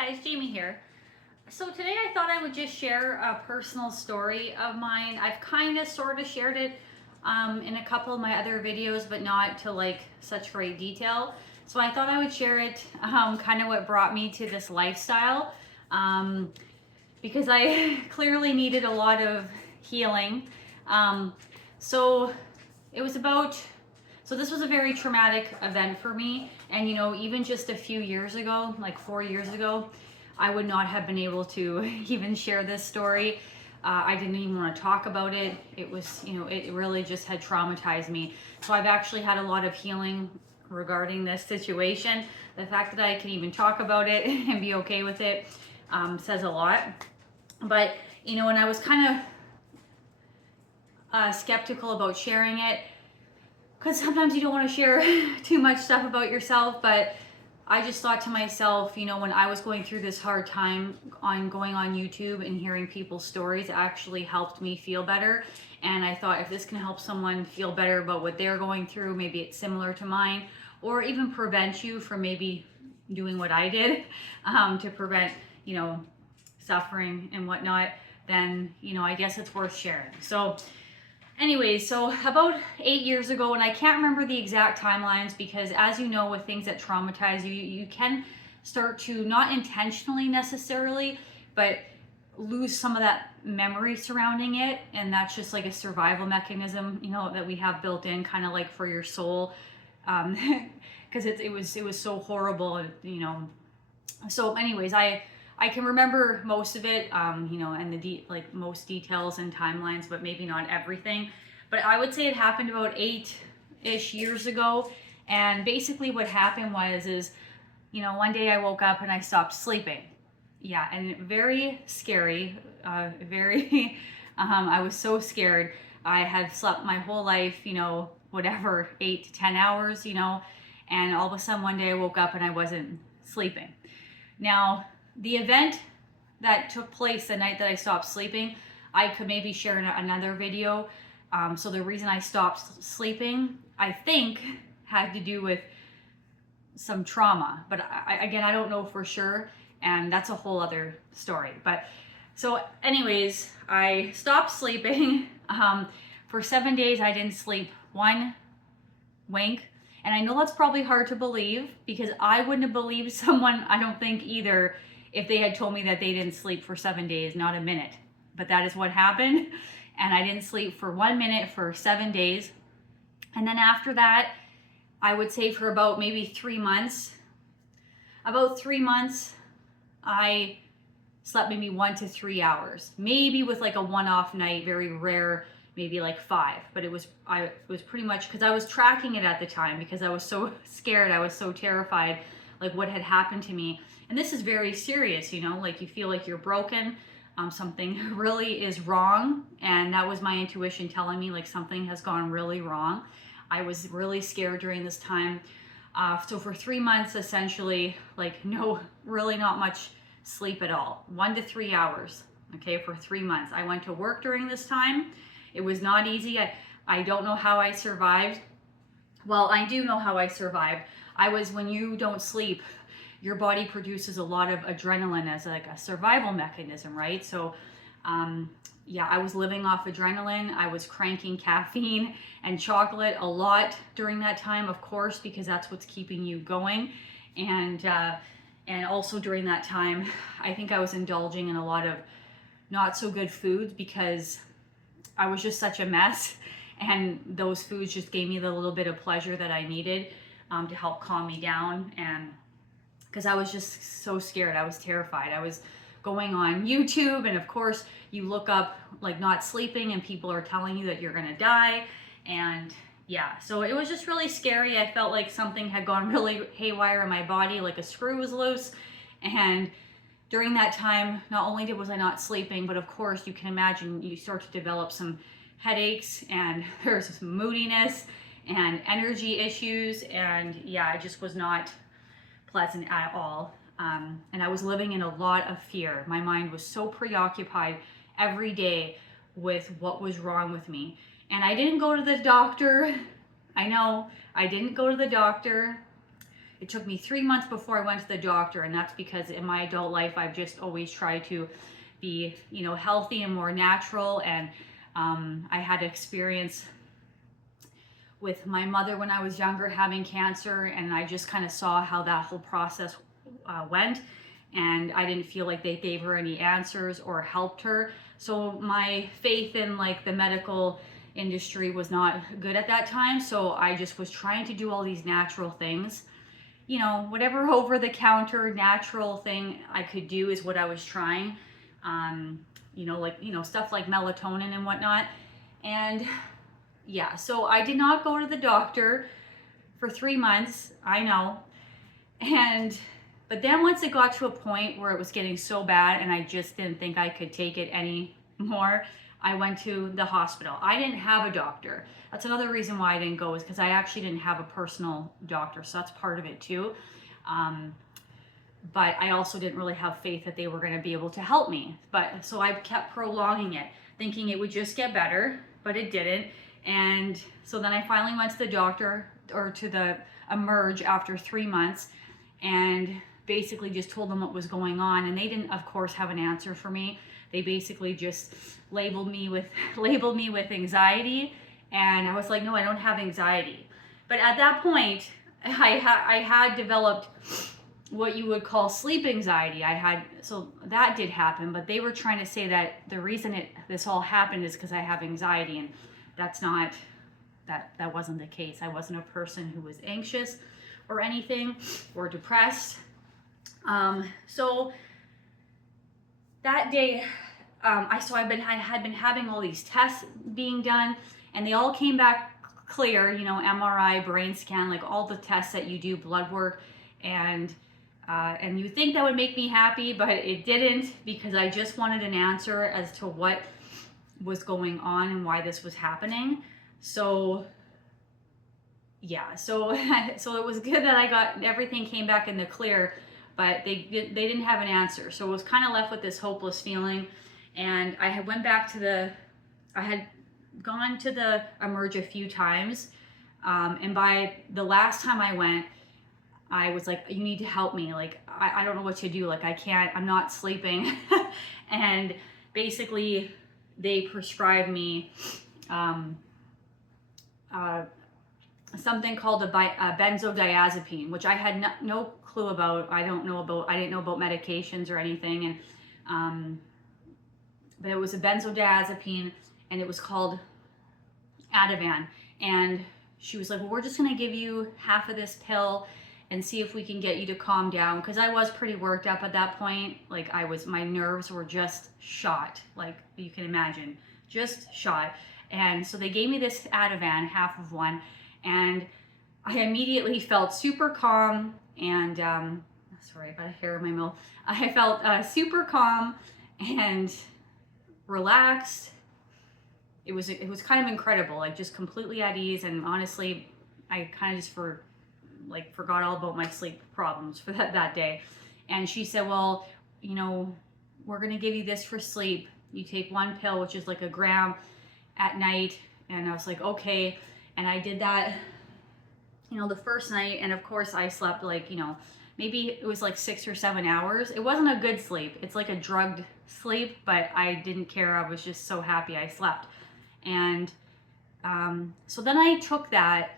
Hi guys, Jamie here. So today I thought I would just share a personal story of mine. I've kind of sort of shared it in a couple of my other videos, but not to like such great detail. So I thought I would share it, kind of what brought me to this lifestyle, because I clearly needed a lot of healing. So it was about, so this was a very traumatic event for me. And you know, even just a few years ago, like 4 years ago, I would not have been able to even share this story. I didn't even want to talk about it. It was, you know, it really just had traumatized me. So I've actually had a lot of healing regarding this situation. The fact that I can even talk about it and be okay with it says a lot. But, you know, when I was kind of skeptical about sharing it, because sometimes you don't want to share too much stuff about yourself, but I just thought to myself, you know, when I was going through this hard time going on YouTube and hearing people's stories, it actually helped me feel better. And I thought, if this can help someone feel better about what they're going through, maybe it's similar to mine, or even prevent you from maybe doing what I did to prevent, you know, suffering and whatnot, then, you know, I guess it's worth sharing. So anyways, so about 8 years ago, and I can't remember the exact timelines because, as you know, with things that traumatize you, you can start to, not intentionally necessarily, but lose some of that memory surrounding it. And that's just like a survival mechanism, you know, that we have built in, kind of like for your soul, because it was so horrible, you know. So anyways, I can remember most of it, you know, and like most details and timelines, but maybe not everything. But I would say it happened about 8-ish years ago. And basically what happened is, you know, one day I woke up and I stopped sleeping. Yeah, and very scary, very, I was so scared. I had slept my whole life, you know, whatever, 8 to 10 hours, you know, and all of a sudden one day I woke up and I wasn't sleeping. Now, the event that took place the night that I stopped sleeping, I could maybe share in another video. So the reason I stopped sleeping, I think, had to do with some trauma. But again, I don't know for sure. And that's a whole other story. But so anyways, I stopped sleeping. For 7 days, I didn't sleep one wink. And I know that's probably hard to believe because I wouldn't have believed someone, I don't think either, if they had told me that they didn't sleep for 7 days, not a minute. But that is what happened. And I didn't sleep for 1 minute for 7 days. And then after that, I would say for about maybe 3 months, I slept maybe 1 to 3 hours, maybe with like a one-off night, very rare, maybe like 5. But it was pretty much, because I was tracking it at the time because I was so scared, I was so terrified, like what had happened to me. And this is very serious, you know, like you feel like you're broken, something really is wrong. And that was my intuition telling me like something has gone really wrong. I was really scared during this time. So for 3 months, essentially, like no, really not much sleep at all, 1 to 3 hours, okay, for 3 months. I went to work during this time. It was not easy. I don't know how I survived. Well, I do know how I survived. When you don't sleep, your body produces a lot of adrenaline as like a survival mechanism, right? So, yeah, I was living off adrenaline. I was cranking caffeine and chocolate a lot during that time, of course, because that's what's keeping you going. And also during that time, I think I was indulging in a lot of not so good foods because I was just such a mess. And those foods just gave me the little bit of pleasure that I needed to help calm me down. And because I was just so scared, I was terrified. I was going on YouTube, and of course you look up like not sleeping and people are telling you that you're gonna die. And yeah, so it was just really scary. I felt like something had gone really haywire in my body, like a screw was loose. And during that time, not only was I not sleeping, but of course you can imagine you start to develop some headaches, and there's some moodiness and energy issues. And yeah, I just was not pleasant at all. And I was living in a lot of fear. My mind was so preoccupied every day with what was wrong with me. And I didn't go to the doctor. I know, I didn't go to the doctor. It took me 3 months before I went to the doctor, and that's because in my adult life, I've just always tried to be, you know, healthy and more natural. And I had experience with my mother when I was younger having cancer, and I just kind of saw how that whole process went, and I didn't feel like they gave her any answers or helped her. So my faith in like the medical industry was not good at that time, so I just was trying to do all these natural things. You know, whatever over the counter natural thing I could do is what I was trying. You know, like, you know, stuff like melatonin and whatnot. And yeah, so I did not go to the doctor for 3 months, I know. But then once it got to a point where it was getting so bad and I just didn't think I could take it anymore, I went to the hospital. I didn't have a doctor. That's another reason why I didn't go, is because I actually didn't have a personal doctor. So that's part of it too. But I also didn't really have faith that they were going to be able to help me. But so I kept prolonging it, thinking it would just get better, but it didn't. And so then I finally went to the doctor, or to the Emerge, after 3 months, and basically just told them what was going on. And they didn't, of course, have an answer for me. They basically just labeled me with anxiety. And I was like, no, I don't have anxiety. But at that point, I had developed what you would call sleep anxiety. So that did happen, but they were trying to say that the reason this all happened is because I have anxiety, and that's not, that wasn't the case. I wasn't a person who was anxious or anything, or depressed. So that day, I had been having all these tests being done, and they all came back clear, you know, MRI, brain scan, like all the tests that you do, blood work, and you think that would make me happy, but it didn't, because I just wanted an answer as to what was going on and why this was happening. So yeah, so it was good that everything came back in the clear, but they didn't have an answer. So I was kind of left with this hopeless feeling. And I had gone to the Emerge a few times, and by the last time I went, I was like, you need to help me. Like, I don't know what to do. Like, I'm not sleeping. And basically they prescribed me something called a benzodiazepine, which I had no clue about. I didn't know about medications or anything. And but it was a benzodiazepine, and it was called Ativan. And she was like, well, we're just gonna give you half of this pill and see if we can get you to calm down, because I was pretty worked up at that point. Like, my nerves were just shot, like you can imagine, just shot. And so they gave me this Ativan, half of one, and I immediately felt super calm. And sorry, I got a hair in my mouth. I felt super calm and relaxed. It was kind of incredible, like just completely at ease. And honestly, I kind of just forgot all about my sleep problems for that day. And she said, well, you know, we're going to give you this for sleep. You take one pill, which is like 1 gram at night. And I was like, okay. And I did that, you know, the first night. And of course I slept like, you know, maybe it was like 6 or 7 hours. It wasn't a good sleep. It's like a drugged sleep, but I didn't care. I was just so happy I slept. And so then I took that.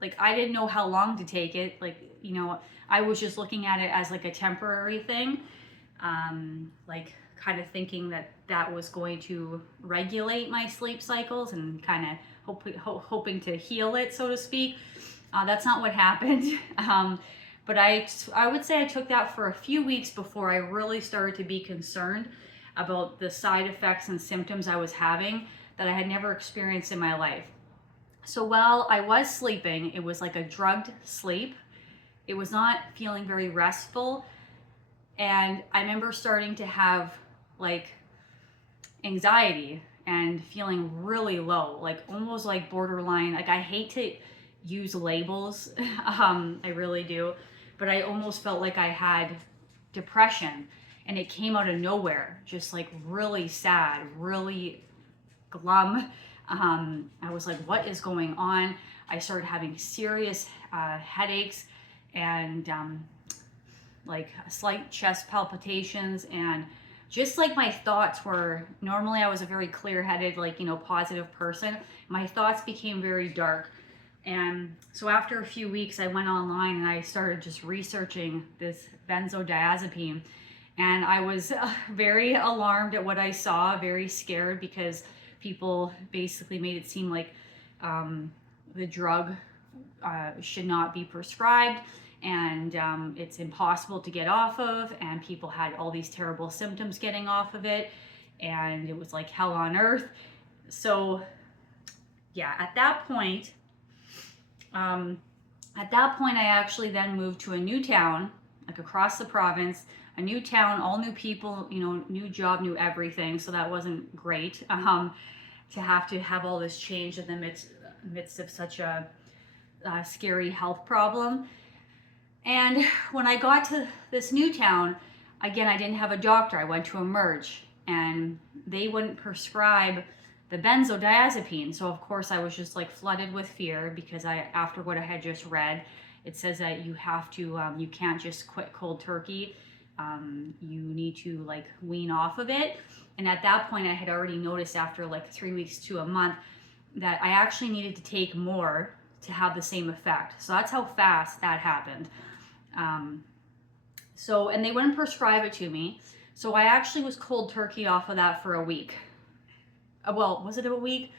Like, I didn't know how long to take it. Like, you know, I was just looking at it as like a temporary thing. Like, kind of thinking that was going to regulate my sleep cycles and kind of hoping to heal it, so to speak. That's not what happened. But I would say I took that for a few weeks before I really started to be concerned about the side effects and symptoms I was having that I had never experienced in my life. So while I was sleeping, it was like a drugged sleep. It was not feeling very restful. And I remember starting to have like anxiety and feeling really low, like almost like borderline. Like, I hate to use labels. I really do. But I almost felt like I had depression, and it came out of nowhere, just like really sad, really glum. I was like, what is going on? I started having serious headaches, and like slight chest palpitations, and just like my thoughts were, normally I was a very clear-headed, like, you know, positive person. My thoughts became very dark. And so after a few weeks, I went online and I started just researching this benzodiazepine. And I was very alarmed at what I saw, very scared, because people basically made it seem like the drug should not be prescribed, and it's impossible to get off of, and people had all these terrible symptoms getting off of it, and it was like hell on earth. So yeah, at that point I actually then moved to a new town, like across the province, a new town, all new people, you know, new job, new everything. So that wasn't great, to have all this change in the midst of such a scary health problem. And when I got to this new town, again, I didn't have a doctor. I went to Emerge, and they wouldn't prescribe the benzodiazepine. So of course I was just like flooded with fear, because after what I had just read, it says that you have to, you can't just quit cold turkey. You need to like wean off of it. And at that point I had already noticed, after like 3 weeks to a month, that I actually needed to take more to have the same effect. So that's how fast that happened. And they wouldn't prescribe it to me. So I actually was cold turkey off of that for a week. Well, was it a week?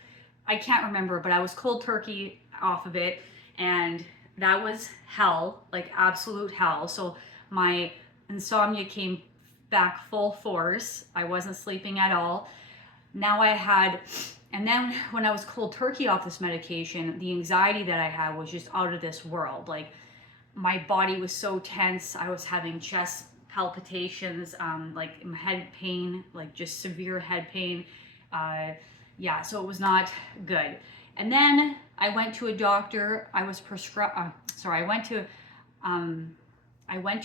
I can't remember, but I was cold turkey off of it, and that was hell, like absolute hell. So my insomnia came back full force. I wasn't sleeping at all. And then when I was cold turkey off this medication, the anxiety that I had was just out of this world. Like, my body was so tense. I was having chest palpitations, like head pain, like just severe head pain. So it was not good. And then I went to a doctor. I went to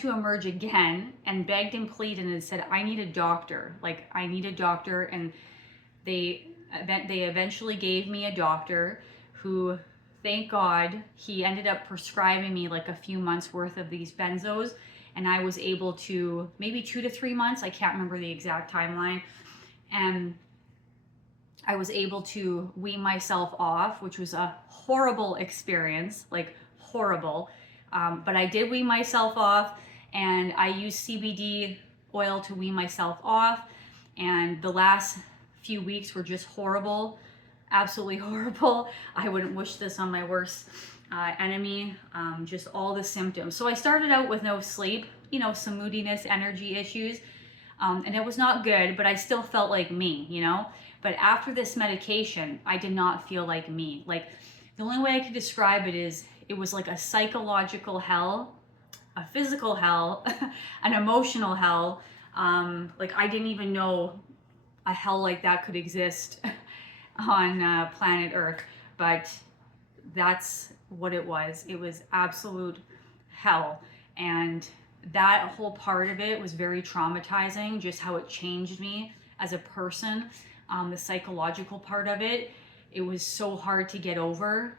Emerge again and begged and pleaded and said, I need a doctor. Like, I need a doctor. And they eventually gave me a doctor who, thank God, he ended up prescribing me like a few months worth of these benzos. And I was able to, maybe 2 to 3 months, I can't remember the exact timeline. And I was able to wean myself off, which was a horrible experience, like horrible. But I did wean myself off, and I used CBD oil to wean myself off. And the last few weeks were just horrible, absolutely horrible. I wouldn't wish this on my worst enemy, just all the symptoms. So I started out with no sleep, you know, some moodiness, energy issues, and it was not good, but I still felt like me, you know. But after this medication, I did not feel like me. Like, the only way I could describe it is, it was like a psychological hell, a physical hell, an emotional hell. Like, I didn't even know a hell like that could exist on planet Earth, but that's what it was. It was absolute hell. And that whole part of it was very traumatizing, just how it changed me as a person. The psychological part of it, it was so hard to get over.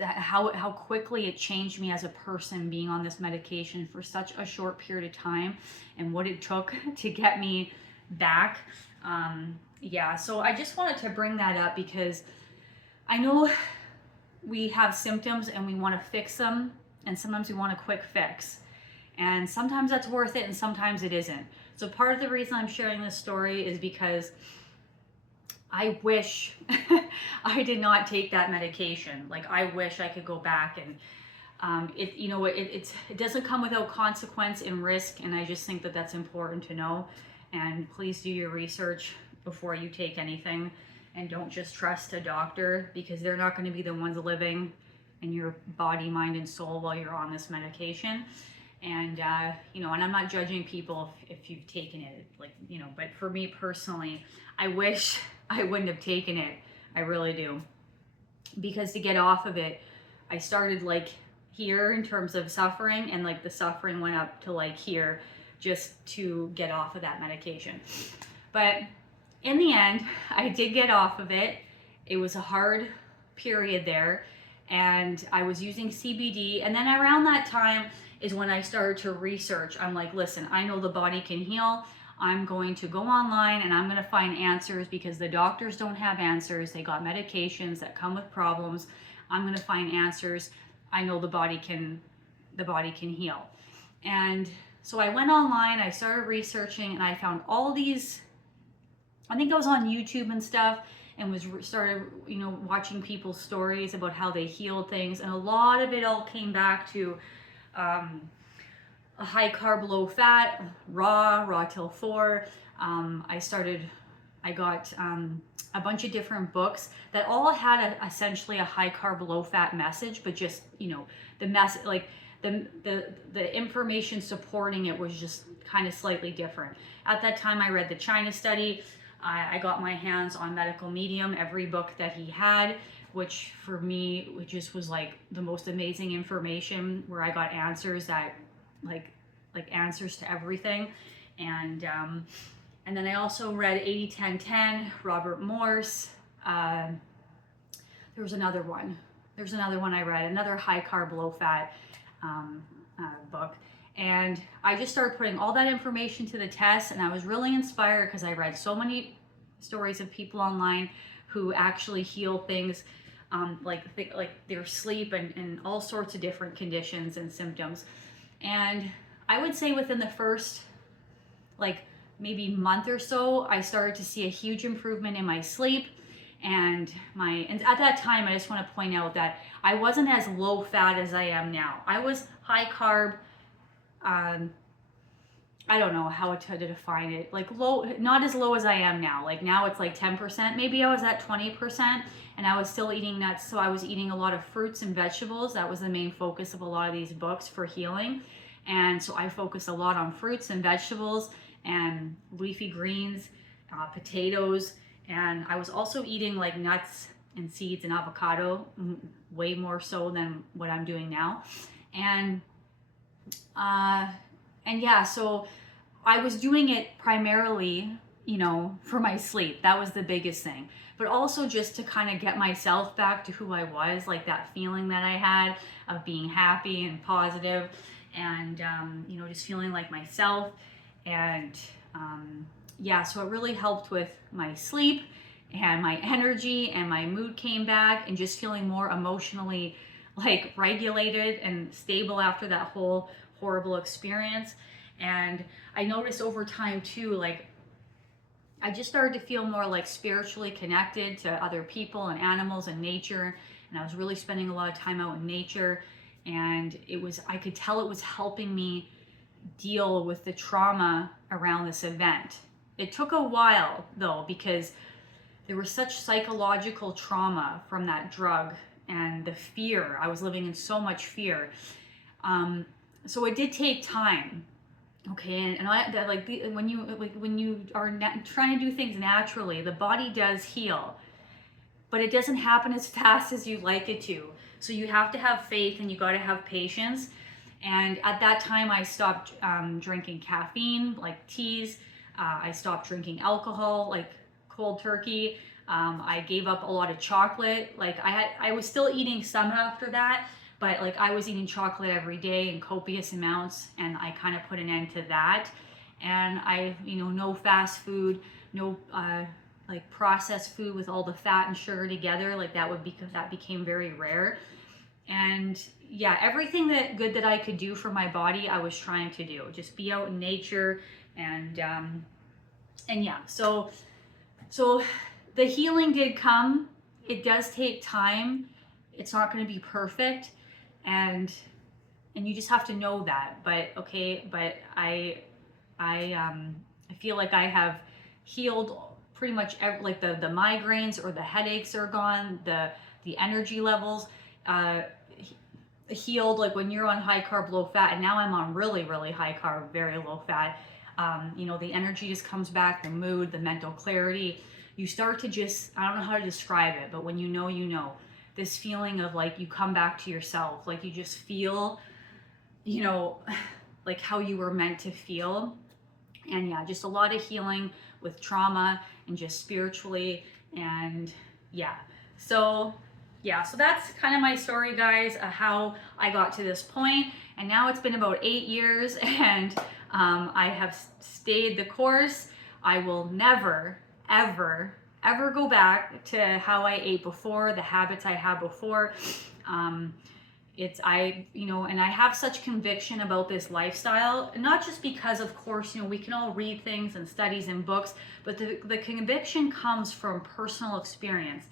How quickly it changed me as a person, being on this medication for such a short period of time, and what it took to get me back. So I just wanted to bring that up, because I know we have symptoms and we want to fix them, and sometimes we want a quick fix, and sometimes that's worth it and sometimes it isn't. So part of the reason I'm sharing this story is because I wish I did not take that medication. Like, I wish I could go back, and it doesn't come without consequence and risk, and I just think that that's important to know. And please do your research before you take anything, and don't just trust a doctor, because they're not going to be the ones living in your body, mind, and soul while you're on this medication. And and I'm not judging people if you've taken it, but for me personally, I wish I wouldn't have taken it. I really do. Because to get off of it, I started like here in terms of suffering, and like the suffering went up to like here, just to get off of that medication. But in the end, I did get off of it. It was a hard period there, and I was using CBD. And then around that time is when I started to research. I'm like, listen, I know the body can heal. I'm going to go online and I'm going to find answers, because the doctors don't have answers. They got medications that come with problems. I'm going to find answers. I know the body can heal. And so I went online, I started researching, and I found all these, I think I was on YouTube and stuff, and started, watching people's stories about how they healed things. And a lot of it all came back to a high carb, low fat, raw till 4. I got a bunch of different books that all had essentially a high carb, low fat message, but just, the message, like the information supporting it was just kind of slightly different. At that time, I read the China study. I got my hands on Medical Medium, every book that he had, which for me, it just was like the most amazing information, where I got answers that like answers to everything. And then I also read 80-10-10, Robert Morse. There was another one. There's another one I read, another high carb, low fat book. And I just started putting all that information to the test, and I was really inspired because I read so many stories of people online who actually heal things, like their sleep and all sorts of different conditions and symptoms. And I would say within the first maybe month or so, I started to see a huge improvement in my sleep. And at that time, I just want to point out that I wasn't as low fat as I am now. I was high carb. I don't know how to define it. Like low, not as low as I am now. Like now it's like 10%. Maybe I was at 20%, and I was still eating nuts. So I was eating a lot of fruits and vegetables. That was the main focus of a lot of these books for healing. And so I focused a lot on fruits and vegetables and leafy greens, potatoes. And I was also eating like nuts and seeds and avocado, way more so than what I'm doing now. And yeah, so I was doing it primarily, for my sleep. That was the biggest thing. But also just to kind of get myself back to who I was, like that feeling that I had of being happy and positive, and, just feeling like myself. And yeah, so it really helped with my sleep and my energy, and my mood came back, and just feeling more emotionally regulated and stable after that whole horrible experience. And I noticed over time too, I just started to feel more spiritually connected to other people and animals and nature. And I was really spending a lot of time out in nature, and I could tell it was helping me deal with the trauma around this event. It took a while though, because there was such psychological trauma from that drug and the fear. I was living in so much fear. So it did take time. Okay, and when you are trying to do things naturally, the body does heal, but it doesn't happen as fast as you'd like it to. So you have to have faith, and you got to have patience. And at that time, I stopped drinking caffeine, like teas. I stopped drinking alcohol, like cold turkey. I gave up a lot of chocolate. I was still eating some after that, but I was eating chocolate every day in copious amounts, and I kind of put an end to that. And no fast food, no processed food with all the fat and sugar together. That became very rare. And yeah, everything good that I could do for my body, I was trying to do. Just be out in nature, and yeah. So the healing did come. It does take time. It's not going to be perfect, and you just have to know that. But I feel like I have healed pretty much the migraines or the headaches are gone. The energy levels healed, when you're on high carb, low fat, and now I'm on really, really high carb, very low fat. The energy just comes back, the mood, the mental clarity. You start to just, I don't know how to describe it, but when you know, this feeling of you come back to yourself, you just feel, how you were meant to feel. And yeah, just a lot of healing with trauma and just spiritually. And yeah, so yeah, so that's kind of my story, guys, how I got to this point. And now it's been about 8 years, and I have stayed the course. I will never, ever, ever go back to how I ate before, the habits I had before. And I have such conviction about this lifestyle, not just because, of course, we can all read things and studies and books, but the conviction comes from personal experience.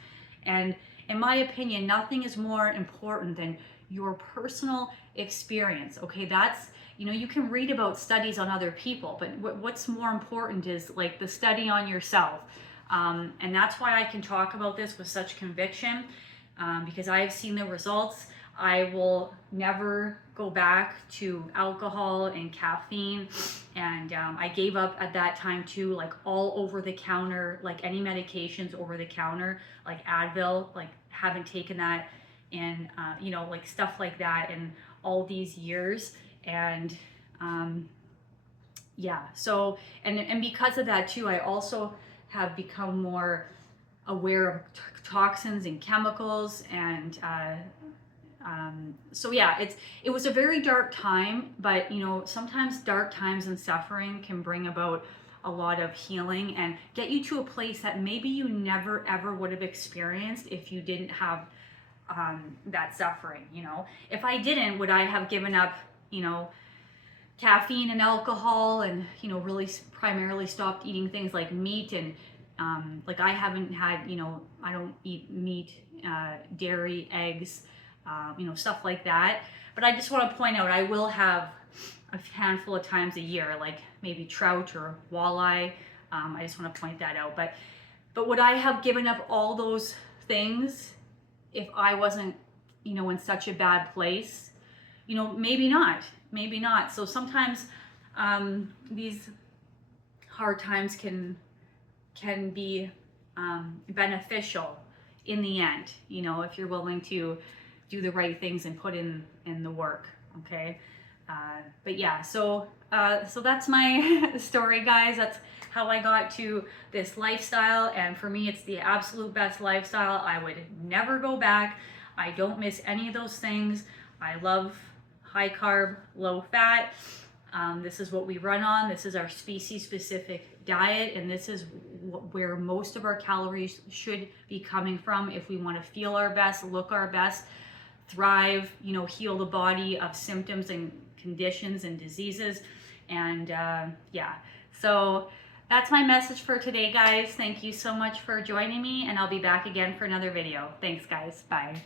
And in my opinion, nothing is more important than your personal experience. Okay, that's, you can read about studies on other people, but what's more important is like the study on yourself. And that's why I can talk about this with such conviction, because I've seen the results. I will never go back to alcohol and caffeine. And I gave up at that time too, like all over the counter, like any medications over the counter, like Advil, like haven't taken that in, like stuff like that in all these years. And yeah, so, and because of that too, I also have become more aware of toxins and chemicals. And so yeah, it was a very dark time, but sometimes dark times and suffering can bring about a lot of healing and get you to a place that maybe you never ever would have experienced if you didn't have that suffering. If I didn't, would I have given up caffeine and alcohol, and really primarily stopped eating things like meat? And like I haven't had, I don't eat meat, dairy, eggs, stuff like that. But I just want to point out, I will have a handful of times a year, like maybe trout or walleye. I just want to point that out. But would I have given up all those things if I wasn't, in such a bad place? Maybe not. Maybe not. So sometimes these hard times can be beneficial in the end, if you're willing to do the right things and put in the work. Okay. But yeah, so that's my story, guys. That's how I got to this lifestyle. And for me, it's the absolute best lifestyle. I would never go back. I don't miss any of those things. I love high carb, low fat. This is what we run on. This is our species specific diet. And this is where most of our calories should be coming from if we want to feel our best, look our best, thrive, heal the body of symptoms and conditions and diseases. And yeah, so that's my message for today, guys. Thank you so much for joining me, and I'll be back again for another video. Thanks, guys. Bye.